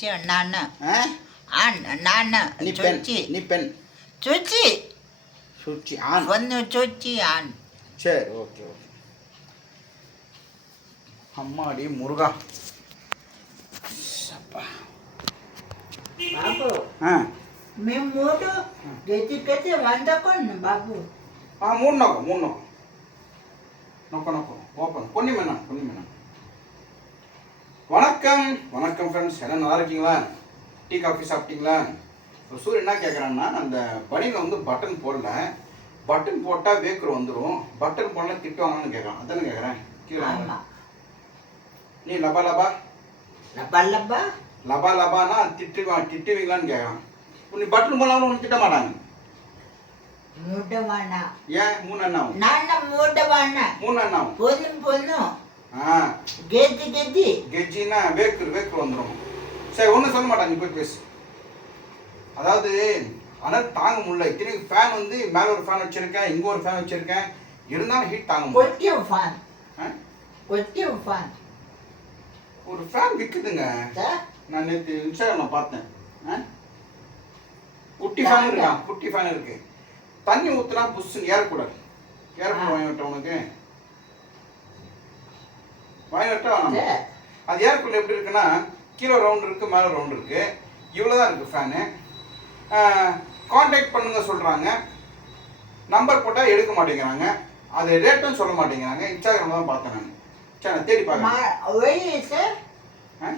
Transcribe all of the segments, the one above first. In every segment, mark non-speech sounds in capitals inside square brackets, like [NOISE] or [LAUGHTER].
சுச்சி நான் ஆ ஆண் நான் நீ பெண் சுச்சி நீ பெண் சுச்சி சுச்சி ஆண் ஒன்று சுச்சி ஆண் சரி ஓகே ஓகே அம்மாடி முருகா சப்பா. బాబు ఆ, మేము మూడు గెతికైతే వందకోండి బాబు ఆ, మూడు నొక్క మూడు నొక్క நொக்க நொக்க ஓப்பன் பொன்னி மேனம் பொன்னி மேனம் வணக்கம். வணக்கம் ஃப்ரெண்ட்ஸ் என்ன நல்லா இருக்கீங்களா? டீ காஃபி சாப்பிட்டீங்களா? இப்போ சூர் என்ன கேட்குறான்னா அந்த பனியில் வந்து பட்டன் போடல. பட்டன் போட்டால் வேக்கர் வந்துடும் பட்டன் போடல திட்டுவாங்கன்னு கேட்குறான் அதானே கேட்குறேன் கீழே நீ லபா லபா? லபா லபா. லபா லபானா திட்டுவான் திட்டுவீங்களான்னு கேட்குறான் இப்போ நீ பட்டன் போடலாம் ஒன்று திட்ட மாட்டாங்க மூட்டவானா ஏன்? மூணு அண்ணாவும் நான் மூட்டவானா மூணு அண்ணாவும் பொண்ணும் பொண்ணும் ஆ. கெஜ்ஜி கெஜ்ஜி கெஜ்ஜின்னா வேக்கு வேக்கு வந்துடும் சரி ஒன்றும் சொல்ல மாட்டாங்க போய் பேசு அதாவது ஆனால் தாங்க முடியல இத்தனைக்கு ஃபேன் வந்து மேலே ஒரு ஃபேன் வச்சுருக்கேன் இங்கே ஒரு ஃபேன் வச்சிருக்கேன் இருந்தாலும் ஹீட் தாங்க முடியல ஃபேன் ஒட்டிய ஃபேன் ஒரு ஃபேன் விற்குதுங்க நான் நேற்று இன்ஸ்டாகிராமில் பார்த்தேன் குட்டி ஃபேன் இருக்கா குட்டி ஃபேன் இருக்குது தண்ணி ஊற்றுனா புஷ்ஷுன்னு ஏறக்கூடாது ஏறக்கூடாது உனக்கு வாங்கி வெட்ட அது ஏர்கூலர் எப்படி இருக்குன்னா கீழே ரவுண்ட் இருக்குது மேலே ரவுண்ட் இருக்குது இவ்வளோ தான் இருக்குது ஃபேனு காண்டாக்ட் பண்ணுங்க சொல்கிறாங்க நம்பர் போட்டால் எடுக்க மாட்டேங்கிறாங்க. அது ரேட்டும் சொல்ல மாட்டேங்கிறாங்க. இன்ஸ்டாகிராமில் தான் பார்த்தேன் நான். சரி நான் தேடி பார்க்குறேன். ஆ?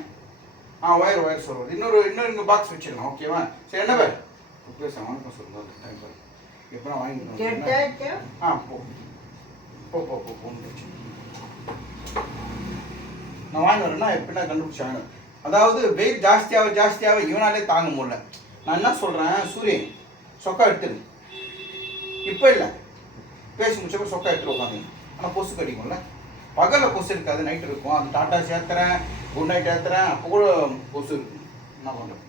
ஒயர் ஒயர் சொல்கிறது இன்னொரு இன்னொரு இங்கே பாக்ஸ் வச்சிடலாம் ஓகேவா சரி என்ன பேர்? பேச வணக்கம் சொல்லுங்கள் டைம் சார் எப்போ வாங்கிக்கலாம் ஆ போ. போ போ போ நான் வாங்கி வரேன்னா எப்படின்னா கண்டுபிடிச்சாங்க. அதாவது வெயிட் ஜாஸ்தியாக ஜாஸ்தியாக இவனாலே தாங்க முடியல. நான் என்ன சொல்கிறேன் சூரியன் சொக்கா எடுத்துரு. இப்போ இல்லை. பேசி முடிச்சப்போ சொக்கா எடுத்துட்டு உட்காந்துங்க ஆனால் கொசு கடிக்கும்ல. பகலில் கொசு இருக்காது நைட் இருக்கும். அது டாட்டா சேர்த்துறேன் குட் நைட் ஏற்றுறேன் அப்போ கூட கொசு இருக்கும். என்ன பண்ணுறேன்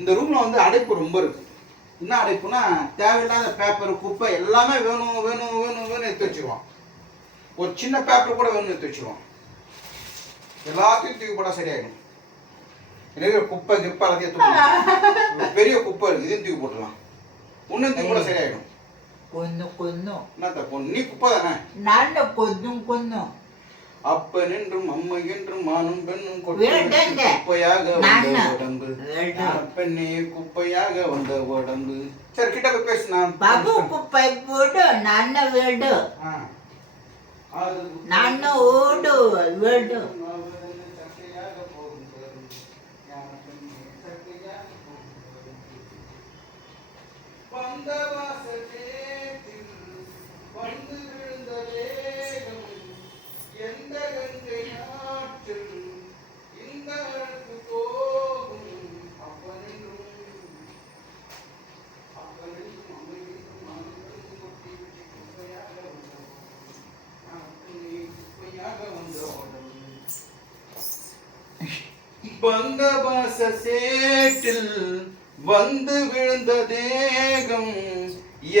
இந்த ரூமில் வந்து அடைப்பு ரொம்ப இருக்கு. என்ன அடைப்புனா தேவையில்லாத பேப்பர் குப்பை எல்லாமே வேணும் வேணும் வேணும் வேணும் எடுத்து வச்சுருவான். ஒரு சின்ன பேப்பர் கூட வேணும் எடுத்து வச்சிருவான். எல்லாத்தையும் தூக்கி போட்டால் சரியாயிடும். நிறைய குப்பை கிப்பை எல்லாத்தையும் தூக்கணும் பெரிய குப்பை இருக்குது இதையும் தூக்கி போட்டுடலாம். ஒன்றும் தூக்கி போட்டால் சரியாயிடும். கொன்னு கொன்னும் என்னத்த கொன்னு நீ குப்பை தானே? நல்ல கொன்னும் கொன்னும். அப்பன் என்றும் அம்மை என்றும் மானும் பெண்ணும் குப்பையாக வந்த உடம்பு. பெண்ணே குப்பையாக வந்த உடம்பு. சரி கிட்ட போய் பேசினா பாபு குப்பை போடு நல்ல வீடு. నాన్న ఓడు వేడు சக்கையாக பங்கபாச சேட்டில் வந்து விழுந்த தேகம்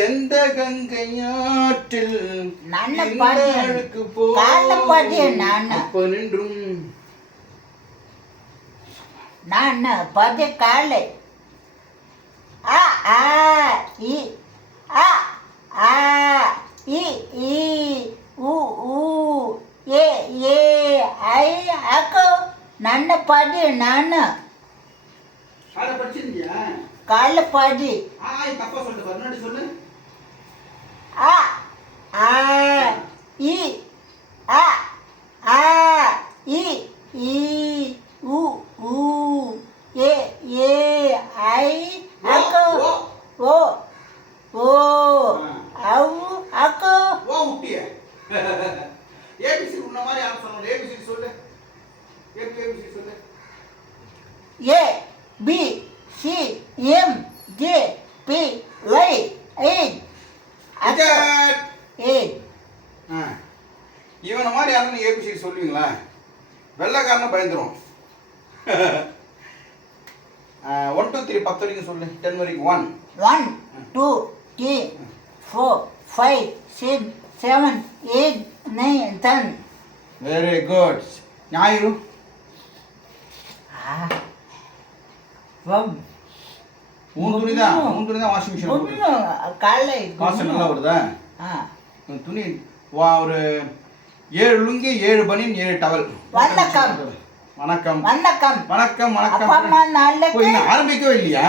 எந்த கங்கையாற்றில் அழகு போன்றும் நான் பதி காலை ஆ ஆ இ ஆ ஆ இ இ உ உ ஏ ஏ ஐ அக்கோ. ನನ್ನ ಪಾಡಿ ನಾನು கால பாடி ஆ ஆ இ வெள்ளைக்காரனை பயந்துடும் ஒன் டூ [LAUGHS] த்ரீ பத்து வரைக்கும் சொல்லு. டென் வரைக்கும். One one two three four five six seven eight nine ten very good ஞாயிறு. மூணு துணி தான். மூணு துணி தான் வாஷிங் மிஷின் காலைல காசு நல்லா வருதா? துணி வா ஒரு ஏழு லுங்கி ஏழு பனியன் ஏழு டவல். வணக்கம். வணக்கம். வணக்கம். வணக்கம் அப்பா அம்மா வணக்கம் நாளைக்கு இன்னும் ஆரம்பிக்கவே இல்லையா?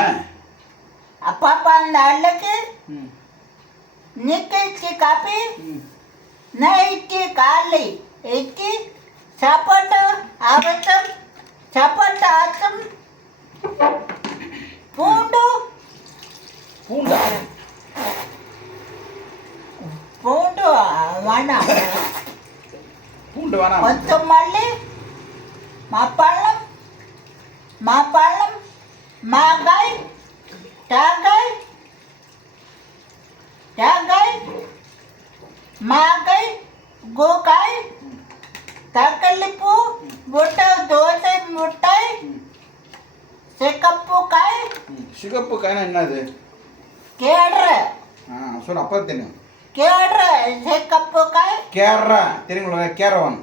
அப்பா அப்பா நாளைக்கு நிக்கி காப்பி. ம். நைட்டு காலை எட்டு சாப்பாட்டு அவசம் சாப்பாட்டு ஆசம் பூண்டு. பூண்டா? பூண்டு வேணாம். பூண்டு வேணாம் கொத்தமல்லி மாப்பழம் மாப்பழம் மாங்காய் தேங்காய் தேங்காய் மாங்காய் கோக்காய் தக்காளி பூ முட்டை தோசை முட்டை சிகப்பு காய். ம், சிகப்பு காய்னா என்னது? கேடுற. ஆ சொல்லு அப்போ தெரியும். கேடுற சிகப்பு காய் கேரா தெரியுங்களா? கேரவான்.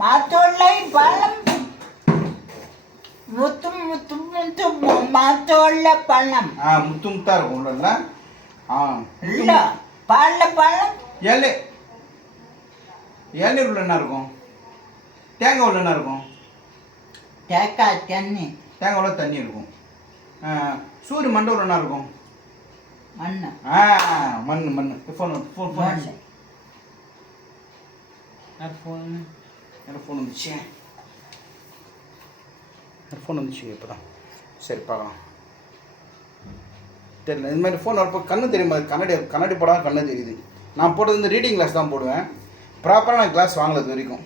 மாத்தோள்ளை பழம். முத்து முத்து முத்து மாத்தோள்ள பழம். ஆ முத்து முத்தா இருக்கும் உள்ளல ஆ இல்ல பழ பழம். ஏழு ஏழு உள்ள என்ன இருக்கும்? தேங்காய் உள்ள என்ன இருக்கும்? தேக்காய் தண்ணி. தேங்காய் உள்ள தண்ணி இருக்கும். சூரிய மண்டை உள்ள என்ன இருக்கும்? மண்ணு. ஆ மண் மண் ஃபோன் ஃபோன் ஃபோன் மண்ணு. ஃபோன் எனக்கு ஃபோன் வந்துச்சு? ஃபோன் வந்துச்சு? இப்போ தான் சரி பார்க்கலாம். தெரியல. இந்த மாதிரி ஃபோன் வரப்போ கண்ணு தெரியுமா? கண்ணாடி கண்ணாடி போடாமல் கண்ணு தெரியுது. நான் போட்டது வந்து ரீடிங் கிளாஸ் தான் போடுவேன். ப்ராப்பராக நான் கிளாஸ் வாங்கல இது வரைக்கும்.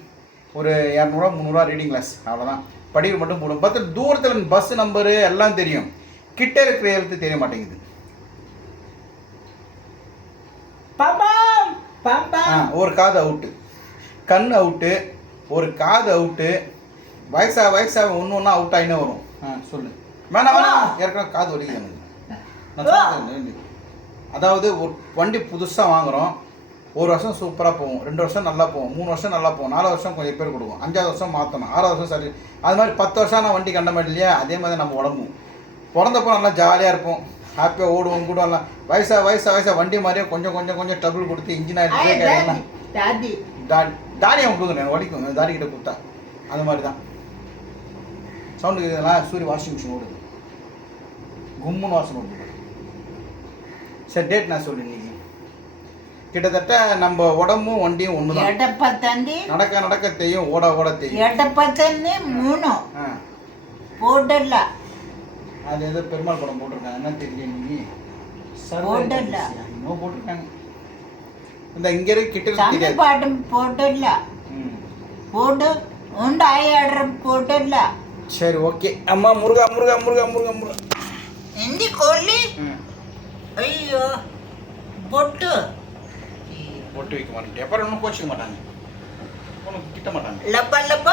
ஒரு இரநூறுவா முந்நூறுவா ரீடிங் கிளாஸ் அவ்வளோதான் படிக்க மட்டும் போடுவேன் பார்த்து தூரத்தில் பஸ் நம்பரு எல்லாம் தெரியும். கிட்ட இருக்கிற எழுத்து தெரிய மாட்டேங்குது. ஒரு காது அவுட்டு கண் அவுட்டு ஒரு காது அவுட்டு வயசா வயசா ஒன்று ஒன்றா அவுட் ஆகினே வரும். ஆ சொல்லு. வேணாம் வேணாம். ஏற்கனவே காது வலிக்குது எனக்கு. நான் சொல்றது அதாவது ஒரு வண்டி புதுசாக வாங்குகிறோம் ஒரு வருஷம் சூப்பராக போகும். ரெண்டு வருஷம் நல்லா போகும். மூணு வருஷம் நல்லா போகும். நாலு வருஷம் கொஞ்சம் பேர் கொடுக்கும். அஞ்சாவது வருஷம் மாற்றணும் ஆறாவது வருஷம் சரி. அது மாதிரி பத்து வருஷம் நான் வண்டி கண்ட மாதிரி இல்லையா? அதே மாதிரி நம்ம உடம்பும். பிறந்தப்போ நல்லா ஜாலியாக இருப்போம். ஹாப்பியாக ஓடுவோம் கூட எல்லாம் வயசா வயசா வயசா வண்டி மாதிரியே கொஞ்சம் கொஞ்சம் கொஞ்சம் டபுள் கொடுத்து இன்ஜின் ஆகிட்டு டாடி தாடி அவன் கொடுக்குறேன் வலிக்கும் தாடி கிட்ட கொடுத்தா. அந்த மாதிரி தான் சவுண்டு கேட்குதுங்களா சூரிய வாஷிங் மிஷின் ஓடுது. கும்முன்னு வாசனை ஓடுது சரி டேட் நான் சொல்லு இன்னைக்கு. கிட்டத்தட்ட நம்ம உடம்பும் வண்டியும் ஒன்று தான் எடப்பத்தண்டி நடக்க நடக்க தெரியும் ஓட ஓட தெரியும். எடப்பத்தண்டி மூணு போடல அது ஏதோ பெருமாள் படம் போட்டிருக்காங்க. என்ன தெரியல நீ. இன்னும் போட்டிருக்காங்க. இந்த இங்கே இருக்க கிட்ட போடல ம். போட்டு உண்டு ஆயிரம் போடல சரி ஓகே. அம்மா முருகா முருகா முருகா முருகா முருகா. எந்தி கொல்லி ஐயோ பொட்டு. ஒட்டு வைக்க மாட்டேன் அப்புறம் ஒன்றும் கோச்சிக்க மாட்டாங்க. ஒன்றும் திட்ட மாட்டாங்க. லப்ப லப்ப.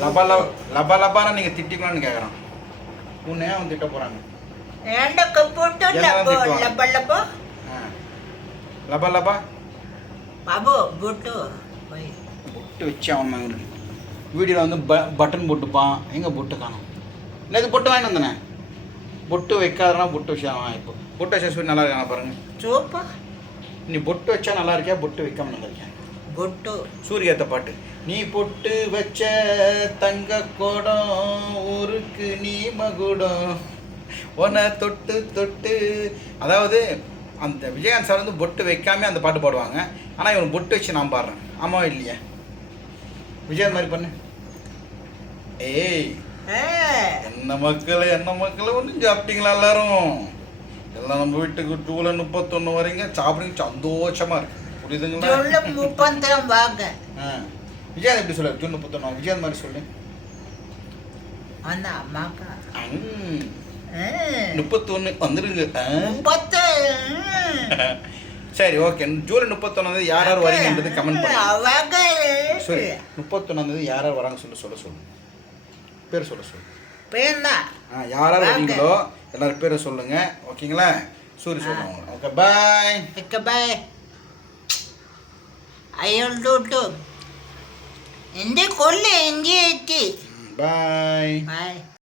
லபா லபா லபா லபான நீங்கள் திட்டிக்கலாம்னு கேட்குறான் உன்னை அவன் திட்ட போகிறாங்க ஏண்ட கப்போட்டு லப்போ லப்ப லப்போ? லப்பா வந்து ப பட்டன் போட்டுப்பான். எங்க பொட்டு காணும்? இல்லை இது பொட்டு வாங்கிட்டு வந்தானே. பொட்டு வைக்காதனா பொட்டு வச்சு இப்போ பொட்டு வச்சா சொல்லி நல்லா இருக்கான பாருங்க. சோப்பா. நீ பொட்டு வச்சா நல்லா இருக்கியா? பொட்டு வைக்காம நல்லா இருக்கியா? பொட்டு சூரியத்தை பாட்டு. நீ பொட்டு வச்ச தங்க கோடம் ஊருக்கு நீ மகுடம். உன தொட்டு தொட்டு அதாவது அந்த விஜயகாந்த் சார் வந்து பொட்டு வைக்காம அந்த பாட்டு பாடுவாங்க. ஆனால் இவன் பொட்டு வச்சு நான் பாடுறேன். ஆமாவா இல்லையா? விஜயகாந்த் மாதிரி பண்ணு. ஏய் என்ன மக்கள் என்ன மக்கள் ஒன்றும் சாப்பிட்டீங்களா எல்லாரும்? எல்லாம் நம்ம வீட்டுக்கு டூவில் முப்பத்தொன்று வரைங்க சாப்பிடுங்க சந்தோஷமாக இருக்கு. புரியுதுங்களா? சொல்லு முப்பந்தம் வாங்க. விஜயாந்த் எப்படி சொல்ல ஜூன் முப்பத்தொன்னு? விஜயா மாதிரி சொல்லு. அந்த அம்மாக்கா. முப்பத்தொன்னு வந்துருங்க முப்பத்து சரி ஓகே. ஜூலை முப்பத்தொன்னாந்தேதி யார் யார் வரீங்கன்றது கமெண்ட் பண்ணுங்க. சரி முப்பத்தொன்னாந்தேதி யார் யார் வராங்க சொல்லு சொல்ல சொல்லு. பேர் சொல்ல சொல்லு. பேர் தான் ஆ யார் யார் வரீங்களோ எல்லாரும் பேரை சொல்லுங்க. ஓகேங்களா? சூரிய சொல்லுங்க. Okay bye. Okay bye. അയാളോട്ടും എന്റെ കൊല്ല എന്റെ എത്തി ബൈ ബൈ